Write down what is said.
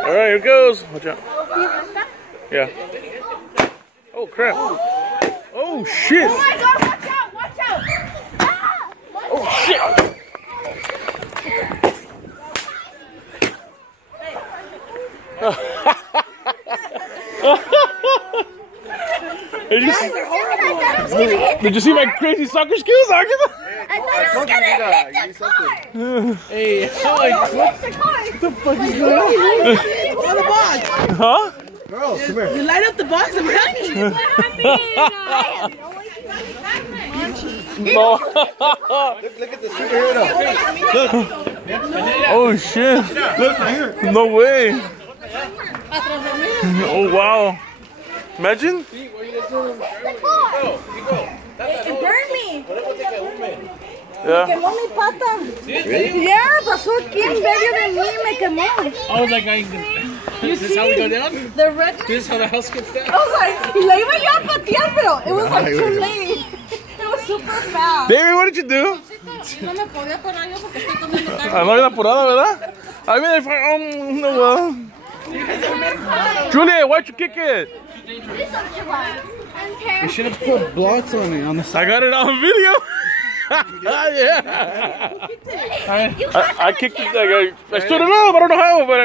All right, here goes. Watch out. Yeah. Oh crap. Oh shit. Oh my God! Watch out! Watch out! Ah! Oh shit. Did you see my crazy soccer skills? I thought it was gonna hit the car. Hey, What the fuck is going on? On the box. Huh? Girl, come here. You light up the box. I'm happy. No. Look at the superhero. Look. Oh shit. Look right here. No way. Oh wow. Imagine. It burned me. Yeah. Quemó mi pata. Yeah, pasó aquí en medio de mí, me quemó. Oh, that guy. This is how we go down? The red. This is how the house gets down? I was like, y la iba yo a patear, pero it was like too late. It was super fast. David, what did you do? No me podía parar yo porque estoy comiendo carne. Ah, no había apurada, ¿verdad? I mean, no, well. Julia, why'd you kick it? You should have put blocks on it on the side. I got it on video. Yeah. I kicked it. I stood it up. I don't know how, but